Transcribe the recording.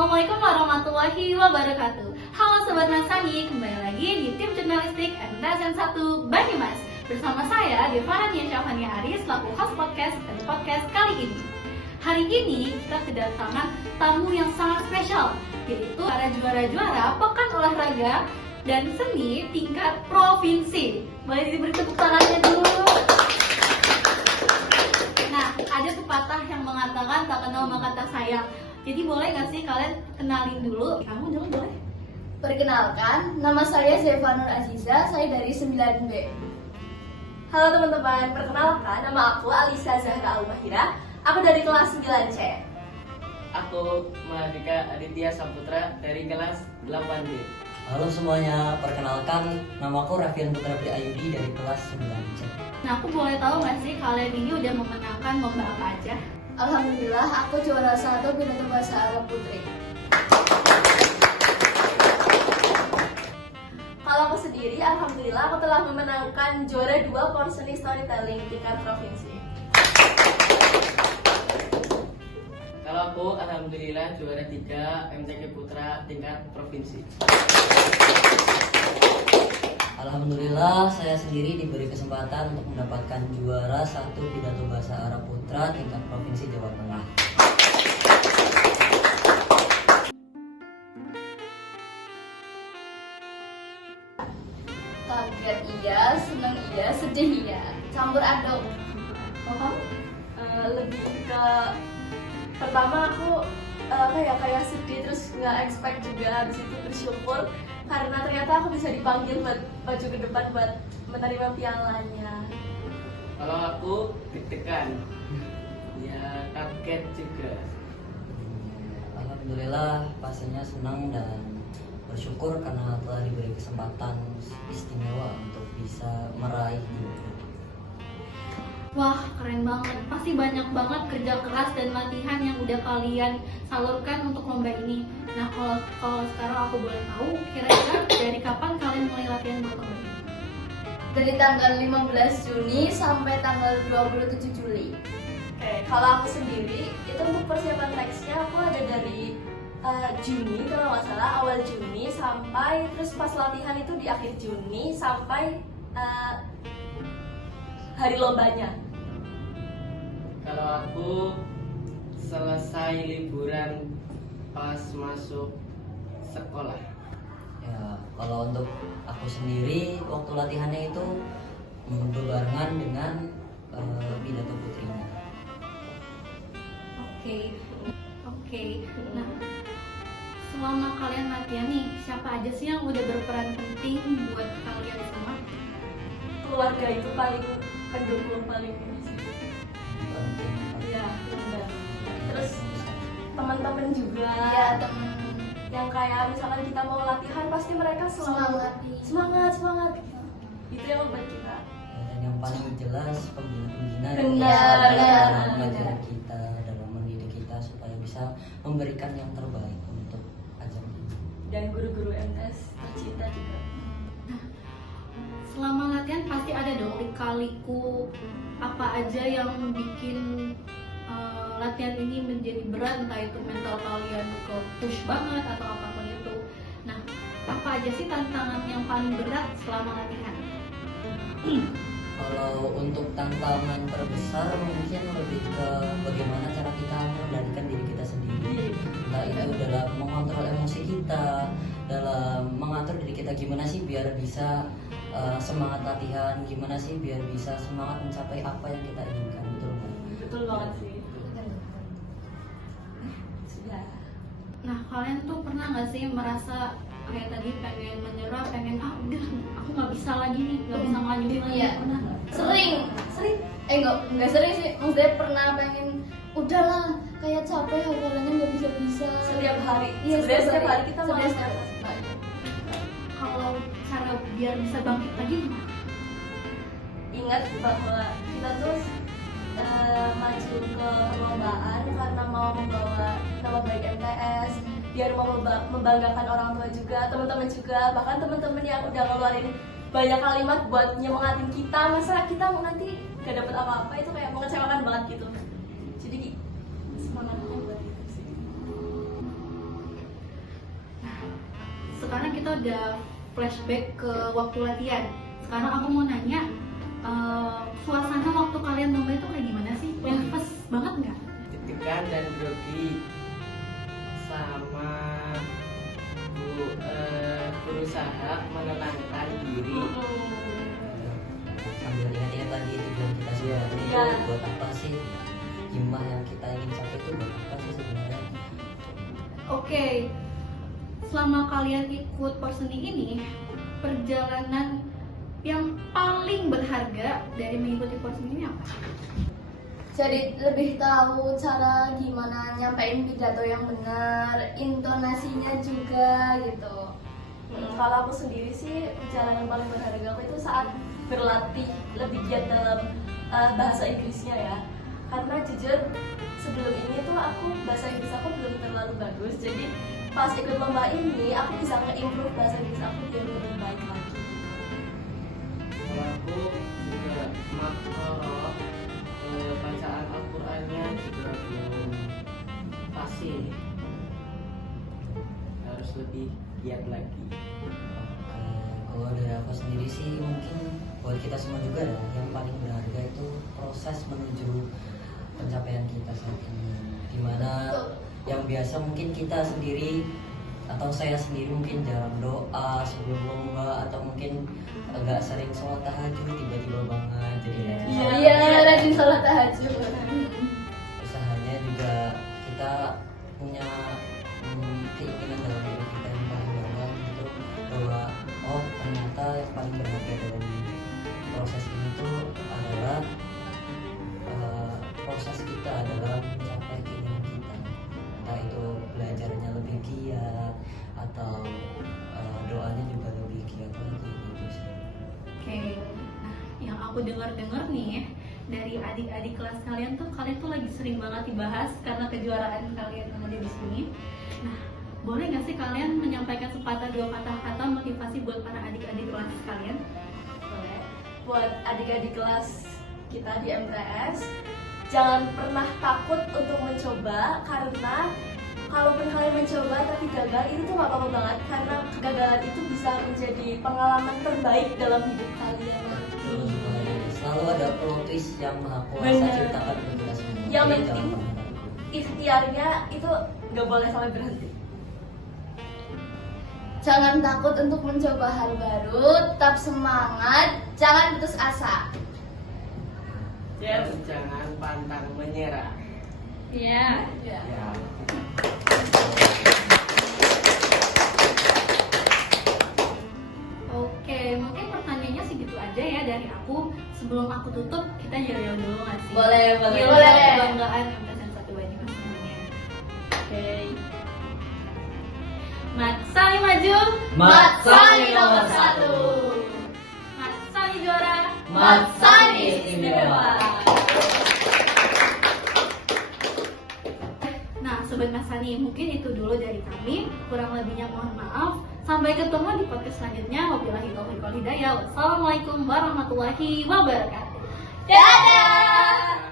Assalamualaikum warahmatullahi wabarakatuh. Halo Sobat Masani, kembali lagi di tim jurnalistik MTSN 1 Banyumas. Bersama saya Devana Syafania Aris, selaku host podcast pada podcast kali ini. Hari ini kita kedatangan tamu yang sangat spesial, yaitu para juara-juara Pekan Olahraga dan Seni tingkat provinsi. Boleh diberi tepuk tangannya dulu. Nah, ada pepatah yang mengatakan tak kenal maka tak sayang. Jadi boleh nggak sih kalian kenalin dulu? Kamu dulu boleh? Perkenalkan, nama saya Zefanur Aziza, saya dari 9B. Halo teman-teman, perkenalkan nama aku Alisa Zahra Al-Mahira. Aku dari kelas 9C. Aku Mahardika Aditya Saputra dari kelas 8B. Halo semuanya, perkenalkan namaku Raffian Putra Priayudi dari kelas 9C. Nah, aku boleh tahu nggak sih kalian ini udah memenangkan lomba apa aja? Alhamdulillah, aku juara 1 pidato bahasa Arab Putri. Kalau aku sendiri, alhamdulillah aku telah memenangkan juara 2 Porseni Storytelling tingkat provinsi. Kalau aku alhamdulillah juara 3 MTQ Putra tingkat provinsi. Alhamdulillah saya sendiri diberi kesempatan untuk mendapatkan juara 1 pidato bahasa Arab Putra tingkat provinsi Jawa Tengah. Kaget iya, seneng iya, sedih iya, campur aduk. Oh, kamu? Lebih ke pertama aku kayak sedih, terus nggak expect juga, habis itu bersyukur karena ternyata aku bisa dipanggil buat maju ke depan buat menerima pialanya. Kalau aku deg-degan, ya kaget juga. Alhamdulillah pastinya senang dan bersyukur karena telah diberi kesempatan istimewa untuk bisa meraih juara. Wah, keren banget. Pasti banyak banget kerja keras dan latihan yang udah kalian salurkan untuk lomba ini. Nah, kalau sekarang aku boleh tahu, kira-kira dari kapan kalian mulai latihan buat lomba ini? Dari tanggal 15 Juni sampai tanggal 27 Juli. Oke, kalau aku sendiri itu untuk persiapan teksnya aku ada dari Juni kalau nggak salah, awal Juni sampai terus pas latihan itu di akhir Juni sampai hari lombanya. Kalau aku selesai liburan pas masuk sekolah. Ya, kalau untuk aku sendiri waktu latihannya itu berbarengan dengan pidato putrinya. Oke. Nah, selama kalian latihan nih, siapa aja sih yang udah berperan penting buat kalian semua? Keluarga itu paling pendukung paling ini sih. Penting. Iya, benar. Terus teman-teman juga. Iya, teman. Yang kayak misalkan kita mau latihan pasti mereka selalu semangat. Itu yang membuat kita. Dan yang paling jelas pembina-pembina Benar. dalam mengajar kita, dalam mendidik kita supaya bisa memberikan yang terbaik untuk ajang ini. Dan guru-guru MTs tercinta juga. Selama latihan pasti ada dong lika-liku apa aja yang bikin latihan ini menjadi berat, entah itu mental kalian ke push banget atau apapun itu. Nah, apa aja sih tantangan yang paling berat selama latihan? Kalau untuk tantangan terbesar mungkin lebih ke bagaimana cara kita mengendalikan diri kita sendiri. Entah itu dalam mengontrol emosi kita, dalam mengatur diri kita gimana sih biar bisa semangat latihan, gimana sih biar bisa semangat mencapai apa yang kita inginkan. Betul nggak? Betul banget sih. Sudah. Nah, kalian tuh pernah nggak sih merasa kayak tadi pengen menyerah, pengen udah aku nggak bisa lagi nih, nggak bisa melanjutin lagi? Iya. Pernah nggak? Sering. Enggak sering sih. Maksudnya pernah pengen udahlah, kayak capek hafalannya nggak bisa. Setiap hari. Iya, Sebenarnya setiap hari kita Setiap malas. hari. Kalau cara biar bisa bangkit lagi gimana? Ingat bahwa kita tuh maju ke perlombaan karena mau membawa nama baik MTS, biar mau membanggakan orang tua juga, teman-teman juga, bahkan teman-teman yang udah ngeluarin banyak kalimat buat nyemangatin kita. Masa kita mau nanti gak dapet apa-apa, itu kayak mengecewakan banget gitu. Jadi semangatnya buat itu sih. sekarang kita udah flashback ke waktu latihan. Sekarang aku mau nanya, suasana waktu kalian lomba itu kayak gimana sih? Nervous banget nggak? Deg-degan dan grogi sama berusaha menenangkan diri. Sambil ingat-ingat lagi tujuan kita sebenarnya itu Iya. buat apa sih, himmah yang kita ingin capai itu buat apa sih sebenarnya. Oke, selama kalian ikut Porseni ini, perjalanan yang paling berharga dari mengikuti Porseni ini apa? Jadi lebih tahu cara gimana nyampein pidato yang benar, intonasinya juga gitu. Kalau aku sendiri sih perjalanan paling berharga aku itu saat berlatih lebih giat dalam bahasa Inggrisnya ya. Karena jujur sebelum ini tuh aku bahasa Inggris aku belum terlalu bagus. Jadi pas ikut lomba ini aku bisa nge-improve bahasa Inggris aku biar lebih baik lagi. Kalau aku juga makro bacaan Al-Qur'annya juga belum fasih, harus lebih giat lagi. Kalau dari aku sendiri sih mungkin buat kita semua juga ya, yang paling berharga itu proses menuju pencapaian kita saat ini, dimana yang biasa mungkin kita sendiri atau saya sendiri mungkin jarang doa sebelum lomba, atau mungkin agak sering sholat tahajud, tiba-tiba banget jadi rajin Iya, rajin sholat tahajud. usahanya juga kita punya keinginan dalam diri kita yang paling dalam itu, bahwa oh ternyata yang paling berharga dalam proses ini tuh adalah proses kita adalah mencapai keinginan kita, entah itu belajarnya lebih giat atau doanya juga lebih giat lagi gitu sih. Oke, nah yang aku dengar-dengar nih dari adik-adik kelas kalian tuh lagi sering banget dibahas karena kejuaraan kalian yang ada di sini. Nah, boleh nggak sih kalian menyampaikan sepatah dua kata-kata motivasi buat para adik-adik kelas kalian? Boleh. Buat adik-adik kelas kita di MTS, jangan pernah takut untuk mencoba, karena kalaupun kalian mencoba tapi gagal, itu tuh gak apa-apa banget, karena kegagalan itu bisa menjadi pengalaman terbaik dalam hidup kalian nanti. Selalu ada plot twist yang Maha Kuasa Bener. ciptakan untuk kita semua. Yang Jadi penting jangan pernah takut. ikhtiarnya itu gak boleh sampai berhenti. Jangan takut untuk mencoba hal baru, tetap semangat, jangan putus asa. Dan jangan pantang menyerah. Iya. Ya. Ya. Oke, mungkin pertanyaannya segitu aja ya dari aku. Sebelum aku tutup, kita yel-yel dulu nggak sih? Boleh, boleh. Yel-yel Boleh. kebanggaan MTS 1 Banyumas semuanya. Oke. Mat Sani maju. Mat Sani nomor 1. Mat Sani juara. Mat Sani istimewa. Nah, Sobat Mas Sani, mungkin itu dulu dari kami. Kurang lebihnya mohon maaf. Sampai ketemu di podcast selanjutnya. Wabillahi taufiq wal hidayah. Wassalamualaikum warahmatullahi wabarakatuh. Dadah.